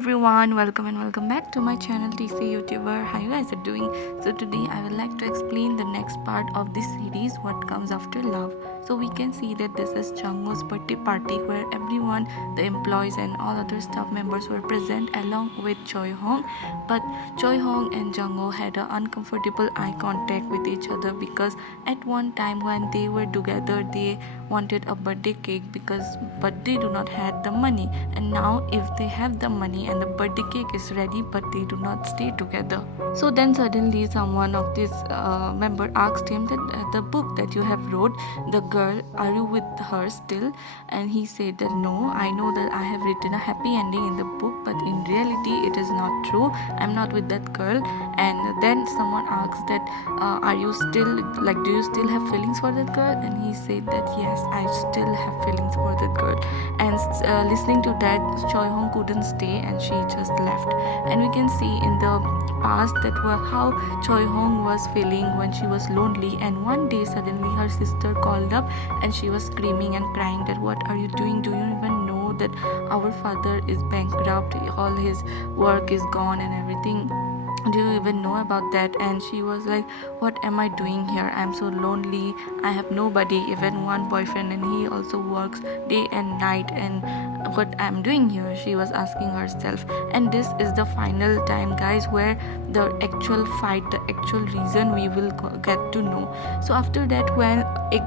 everyone, welcome and welcome back to my channel TC YouTuber. How you guys are doing? So today I would like to explain the next part of this series, what comes after love. So we can see that this is Jungho's birthday party where everyone, the employees and all other staff members were present along with Choi Hong. But Choi Hong and Jungho had an uncomfortable eye contact with each other because at one time when they were together they wanted a birthday cake but they do not have the money, and now if they have the money and the birthday cake is ready but they do not stay together. So then suddenly someone of this member asked him that the book that you have wrote, the girl, are you with her still? And he said that no, I know that I have written a happy ending in the book, but in reality it is not true. I'm not with that girl. And then someone asked that are you still, like, do you still have feelings for that girl? And he said that yes, I still have feelings for that girl. And listening to that, Choi Hong couldn't stay and she just left. And we can see in the past that was how Choi Hong was feeling when she was lonely, and one day suddenly her sister called up and she was screaming and crying that what are you doing? Do you even know that our father is bankrupt, all his work is gone and everything? Do you even know about that? And she was like, what am I doing here? I'm so lonely, I have nobody, even one boyfriend, and he also works day and night, and what I'm doing here, she was asking herself. And this is the final time, guys, where the actual fight, the actual reason we will get to know. So after that, when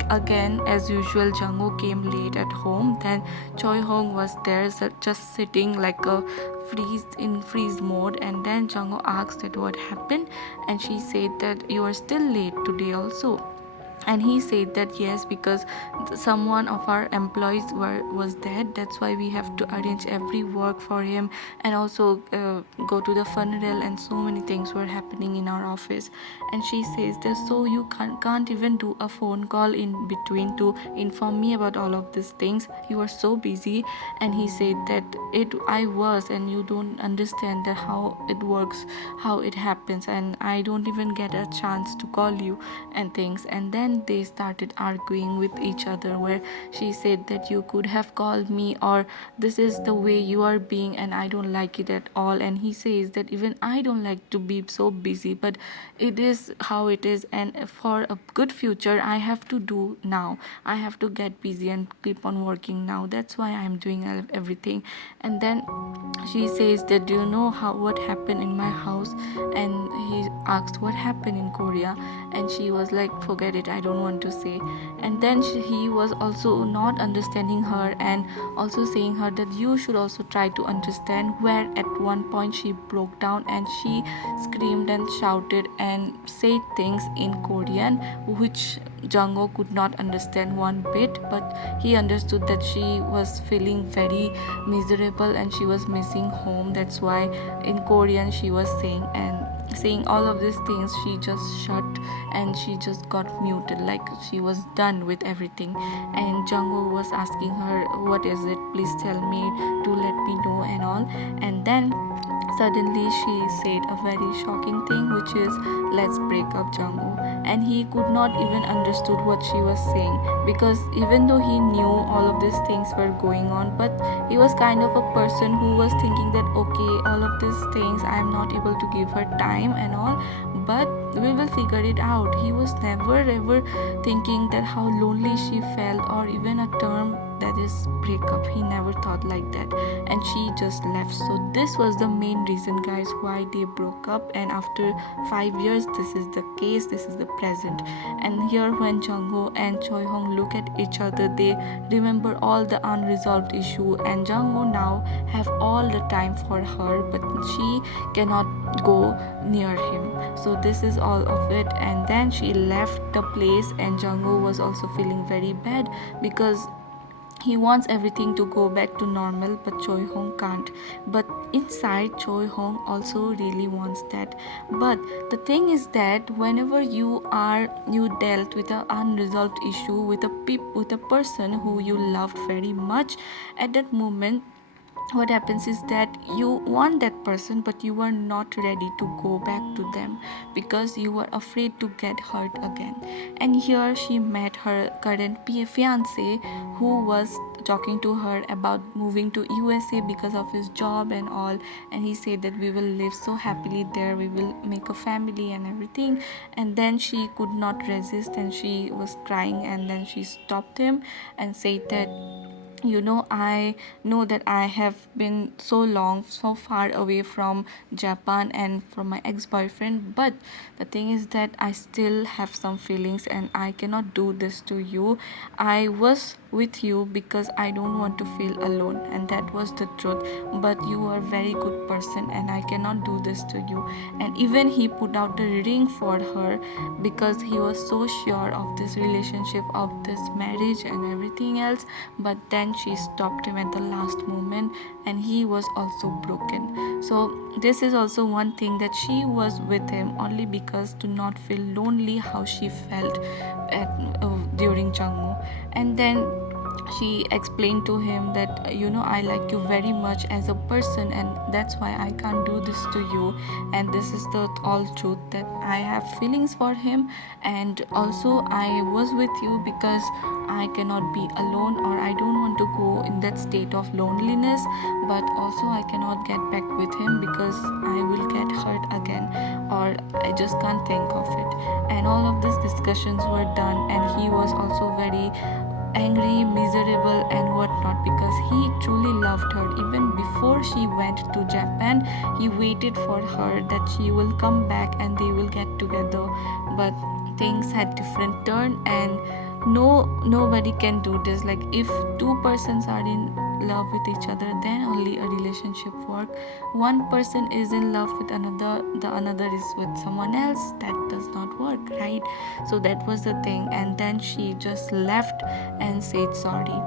again as usual Jungho came late at home, then Choi Hong was there just sitting like a freeze mode. And then Jungho asked that what happened, and she said that you are still late today also. And he said that yes, because someone of our employees was dead, that's why we have to arrange every work for him, and also go to the funeral, and so many things were happening in our office. And she says that so you can't even do a phone call in between to inform me about all of these things, you are so busy. And he said that I was, and you don't understand that how it works, how it happens, and I don't even get a chance to call you and things. And then they started arguing with each other, where she said that you could have called me, or this is the way you are being and I don't like it at all. And he says that even I don't like to be so busy, but it is how it is, and for a good future I have to do now, I have to get busy and keep on working now, that's why I'm doing everything. And then she says that do you know what happened in my house? And he asked what happened in Korea, and she was like, forget it, I don't want to say. And then he was also not understanding her, and also saying her that you should also try to understand, where at one point she broke down and she screamed and shouted and said things in Korean which Jungho could not understand one bit, but he understood that she was feeling very miserable and she was missing home. That's why in Korean she was saying, and saying all of these things, she just shut and she just got muted, like she was done with everything. And Jungho was asking her, what is it, please tell me, to let me know and all. And then suddenly she said a very shocking thing, which is, let's break up, Jungho. And he could not even understood what she was saying, because even though he knew all of these things were going on, but he was kind of a person who was thinking that okay, all of these things I'm not able to give her time and all, but we will figure it out. He was never ever thinking that how lonely she felt, or even a term that is breakup, he never thought like that. And she just left. So this was the main reason, guys, why they broke up. And after 5 years, this is the case, this is the present. And here when Jungho and Choi Hong look at each other, they remember all the unresolved issue, and Jungho now have all the time for her, but she cannot go near him. So this is all of it. And then she left the place, and Jungho was also feeling very bad because he wants everything to go back to normal, but Choi Hong can't. But inside, Choi Hong also really wants that. But the thing is that whenever you dealt with an unresolved issue with a person who you loved very much, at that moment what happens is that you want that person but you are not ready to go back to them because you are afraid to get hurt again. And here she met her current fiance who was talking to her about moving to USA because of his job and all, and he said that we will live so happily there, we will make a family and everything. And then she could not resist and she was crying, and then she stopped him and said that, I know that I have been so long so far away from Japan and from my ex-boyfriend, but the thing is that I still have some feelings and I cannot do this to you. I was with you because I don't want to feel alone, and that was the truth. But you are a very good person and I cannot do this to you. And even he put out the ring for her because he was so sure of this relationship, of this marriage and everything else. But then she stopped him at the last moment and he was also broken. So this is also one thing, that she was with him only because to not feel lonely how she felt during Jangmu. And then she explained to him that, I like you very much as a person and that's why I can't do this to you, and this is the all truth, that I have feelings for him, and also I was with you because I cannot be alone, or I don't want to go in that state of loneliness, but also I cannot get back with him because I will get hurt again, or I just can't think of it. And all of these discussions were done and he was also very angry, miserable, and whatnot, because he truly loved her. Even before she went to Japan, he waited for her that she will come back and they will get together. But things had different turn, and nobody can do this. Like, if two persons are in love with each other, then only a relationship work. One person is in love with another, the another is with someone else, that does not work, right? So that was the thing. And then she just left and said sorry.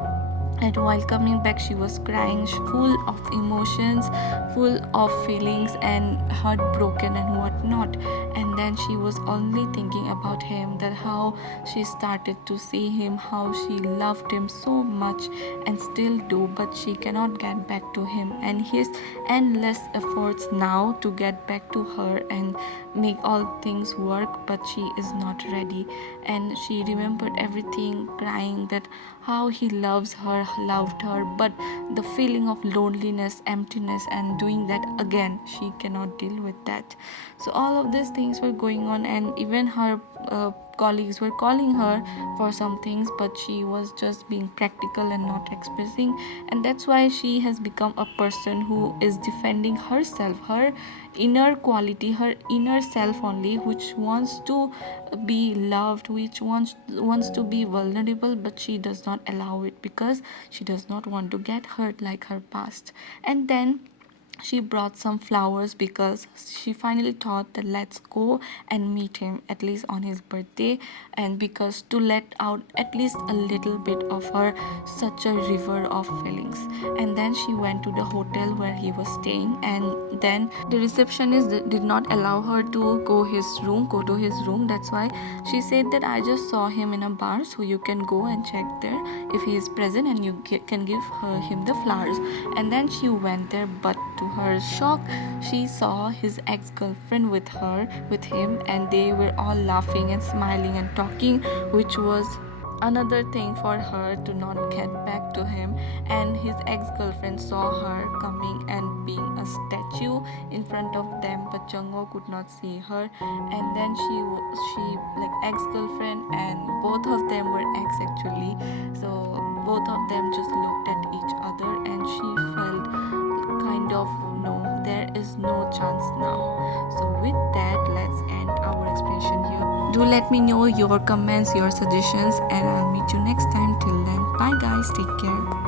And while coming back, she was crying, full of emotions, full of feelings, and heartbroken and whatnot. And then she was only thinking about him, that how she started to see him, how she loved him so much and still do, but she cannot get back to him. And his endless efforts now to get back to her and make all things work, but she is not ready. And she remembered everything, crying that how he loves her, loved her, but the feeling of loneliness, emptiness, and doing that again, she cannot deal with that. So all of these things were going on, and even her colleagues were calling her for some things, but she was just being practical and not expressing. And that's why she has become a person who is defending herself, her inner quality, her inner self only, which wants to be loved, which wants to be vulnerable, but she does not allow it because she does not want to get hurt like her past. And then she brought some flowers because she finally thought that let's go and meet him at least on his birthday, and because to let out at least a little bit of her such a river of feelings. And then she went to the hotel where he was staying, and then the receptionist did not allow her to go to his room. That's why she said that I just saw him in a bar, so you can go and check there if he is present, and you can give him the flowers. And then she went there, but to her shock, she saw his ex-girlfriend with him, and they were all laughing and smiling and talking, which was another thing for her to not get back to him. And his ex-girlfriend saw her coming and being a statue in front of them, but Jungho could not see her. And then she like, ex-girlfriend and both of them were ex actually, so both of them just looked at each other and she felt kind of, no, there is no chance now. So with that, let's end our explanation here. Do let me know your comments, your suggestions, and I'll meet you next time. Till then, bye guys, take care.